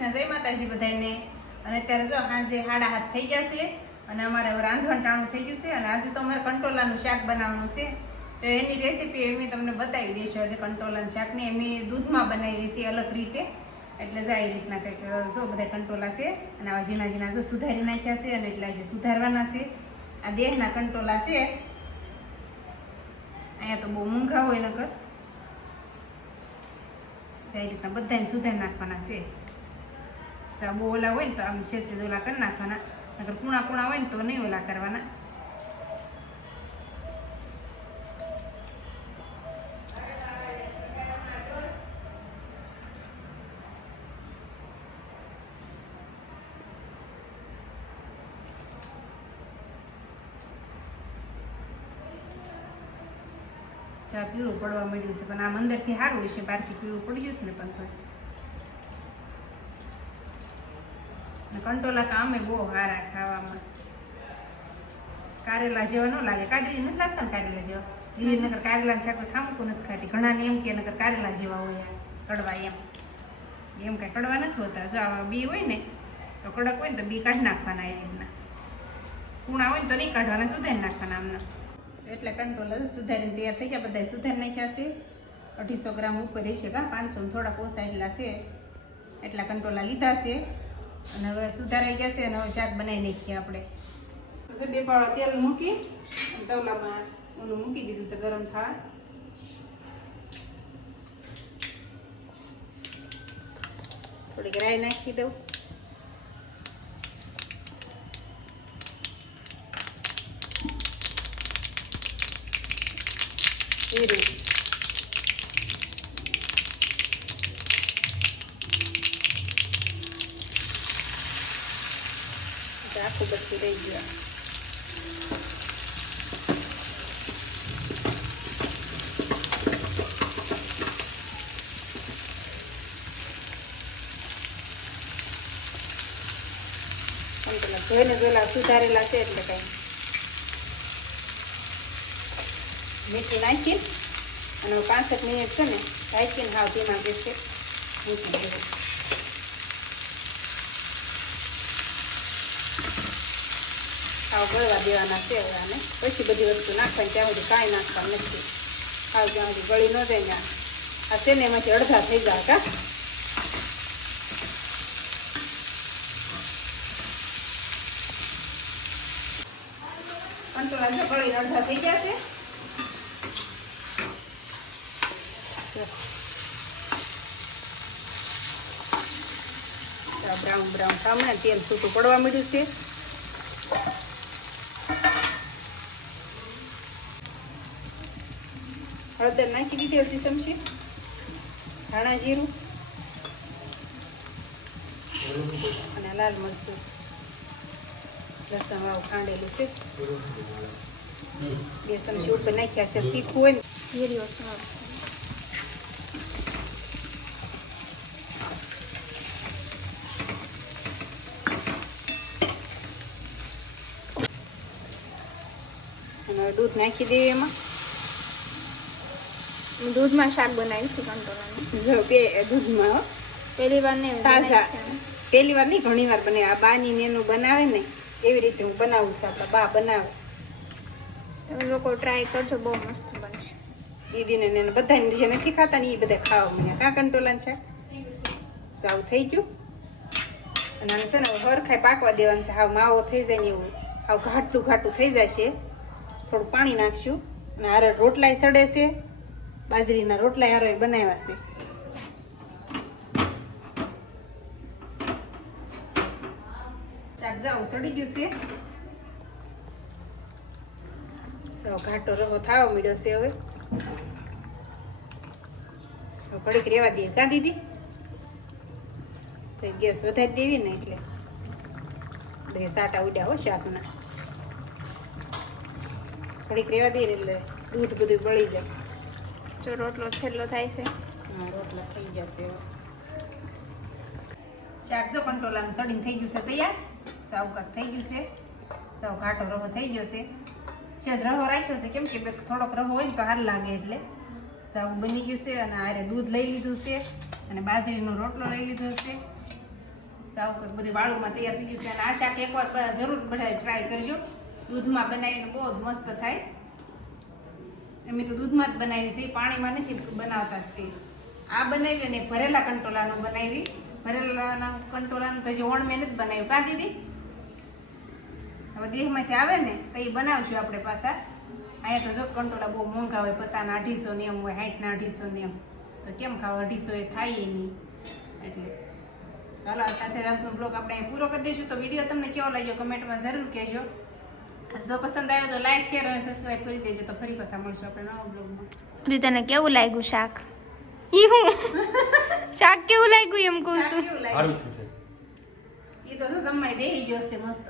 જય માતાજી બધાને અને અત્યારે જો સાંજે હાડા હાથ થઈ ગયા છે અને અમારે રાંધણ ટાણું થઈ ગયું છે અને આજે તો અમારે કંટોલાનું શાક બનાવવાનું છે. તો એની રેસીપી એમ તમને બતાવી દઈશું. આજે કંટોલાનું શાકને એમ દૂધમાં બનાવી છે અલગ રીતે. એટલે જો આવી રીતના કંઈક જો બધા કંટોલા છે અને આવા ઝીણા ઝીણા જો સુધારી નાખ્યા છે અને એટલે આજે સુધારવાના છે. આ દેહના કંટોલા છે. અહીંયા તો બહુ મૂંઘા હોય નગર જે રીતના બધાને સુધારી નાખવાના છે. આ બહુ ઓલા હોય ને તો આમ શેષ ઓલા કરી નાખવાના નકર પૂણા પૂણા હોય ને તો નહીં ઓલા કરવાના ચા પીળું પડવા મળ્યું છે પણ આમ અંદરથી સારું હશે બહારથી પીળું પડ્યું છે ને પણ તો કંટોલા તો આમે બહુ સારા ખાવામાં. કારેલા જેવા ન લાગે. કારેલી નથી લાગતા ને કારેલા જેવા? નગર કારેલા શાક ખામકું નથી ખાતી. ઘણાને એમ કે નગર કારેલા જેવા હોય કડવા એમ. એમ કાંઈ કડવા નથી હોતા. જો આવા બી હોય ને તો કડક હોય ને તો બી કાઢી નાખવાના એ રીતના. કૂણા હોય ને તો નહીં કાઢવાના સુધારી નાખવાના આમના. એટલે કંટ્રોલ સુધારીને તૈયાર થઈ ગયા બધા સુધારી નાખ્યા છે. અઢીસો ગ્રામ ઉપર રહેશે કા? પાંચસો થોડા પોસા એટલા છે. એટલા કંટ્રોલા લીધા છે. અને હવે સુધારાઈ જશે અને હવે શાક બનાવી નાખીએ આપણે. બે પાવડા તેલ મૂકી અને તવલામાં ઊનું મૂકી દીધું છે ગરમ થવા થોડીક રાઈ નાખી દઉં. એ એટલે આખું બધું રહી ગયું. ધોઈને પેલા સુધારેલા છે એટલે કઈ. મીઠી નાખી અને પાંસઠ મિનિટ છે ને ઢાંકીને હાવ ધીમા ગેસ મૂકી દેવું હાવ ગળવા દેવાના છે આને. પછી બધી વસ્તુ નાખવાની, ત્યાં સુધી કાંઈ નાખવા નથી. આવ જ્યાં સુધી ગળી ન જાય ને આ છે ને એમાંથી અડધા થઈ જાય કા? કંટોળા જો ગળી અડધા થઈ ગયા છે. બ્રાઉન બ્રાઉન સામે તેલ છૂટું પડવા માંડ્યું છે. હળદર નાખી દીધી અડધી ચમચી. ધાણા જીરું. અને લાલ મરચું. લસણ વાળું ખાંડેલું છે. બે ચમચી ઉપર નાખ્યા છે. તીખું હોય ને. જીરી દૂધ નાખી દેવી એમાં. દૂધમાં શાક બનાવ્યું છે જો બે દૂધમાં. પહેલી વાર નહીં તાજા. પહેલી વાર નહીં ઘણી વાર બને આ બાની મેનુ બનાવે ને એવી રીતે હું બનાવું છું આપણા. બા બનાવે. તમે લોકો ટ્રાય કરજો બહુ મસ્ત બનશે. દીદીને ને બધાને જે નથી ખાતા ને એ બધા ખાવા મને કા કંટોલાન છે ચાવું થઈ ગયું. અને આને છે ને હરખાઈ પાકવા દેવાનું છે. હાવ માવો થઈ જાય ને એવું. હાવ ઘાટું ઘાટું થઈ જાય છે. થોડું પાણી નાખશું. અને હારે રોટલાય સડે છે. બાજરીના રોટલા યારો બનાવ્યા છે. શાક જાઓ, સડી ગયું છે. ઘાટો રવો થાવો મળ્યો છે હવે. ઘડીક રેવા દઈએ. કાં દીદી? તો ગેસ વધારી દેવી ને એટલે. બે સાટા ઉડ્યા હો શાકના. ઘડીક રેવા દઈએ એટલે દૂધ બધું બળી જાય. જો રોટલો છેલ્લો થાય છે. રોટલો થઈ જશે. શાક જો કંટ્રોલાનું સડીને થઈ ગયું છે તૈયાર. ચાવકાક થઈ ગયું છે. તો ઘાટો રવો થઈ ગયો છે. છેદ રવો રાખ્યો છે, કેમ કે થોડોક રવો હોય ને તો હાર લાગે એટલે. ચાવું બની ગયું છે અને આરે દૂધ લઈ લીધું છે અને બાજરીનો રોટલો લઈ લીધો છે. સાવ બધી વાળુમાં તૈયાર થઈ ગયું છે અને આ શાક એકવાર જરૂર બધા ટ્રાય કરજો. દૂધમાં બનાવીને બહુ જ મસ્ત થાય. અમે તો દૂધમાં જ બનાવી છે પાણીમાં નથી બનાવતા જ તે. આ બનાવી અને ભરેલા કંટોલાનું બનાવી. ભરેલા કંટોલાનું તો હજી ઓણ મેં નથી બનાવ્યું. કા દીદી? હવે દેહમાંથી આવે ને, તો એ બનાવશું આપણે પાછા. અહીંયા તો જો કંટોલા બહુ મોંઘા હોય પસાના અઢીસો ને એમ હોય, સાઠના અઢીસો ને એમ. તો કેમ ખાવ? અઢીસો એ થાય નહીં. એટલે ચાલો સાથે આજનો બ્લોગ આપણે પૂરો કરી દઈશું. તો વીડિયો તમને કેવો લાગ્યો કમેન્ટમાં જરૂર કહેજો. જો પસંદ આવ્યો તો લાઈક શેર અને સબસ્ક્રાઇબ કરી દેજો. તો ફરી પાછા મળશું આપણે નવા બ્લોગમાં દી તને કેવું લાગ્યું શાક? ઈ હું? શાક કેવું લાગ્યું એમ કહું શાક છું સારું લાગ્યું છે. એ તો જો જમવાય બેહી ગયો છે મસ્ત.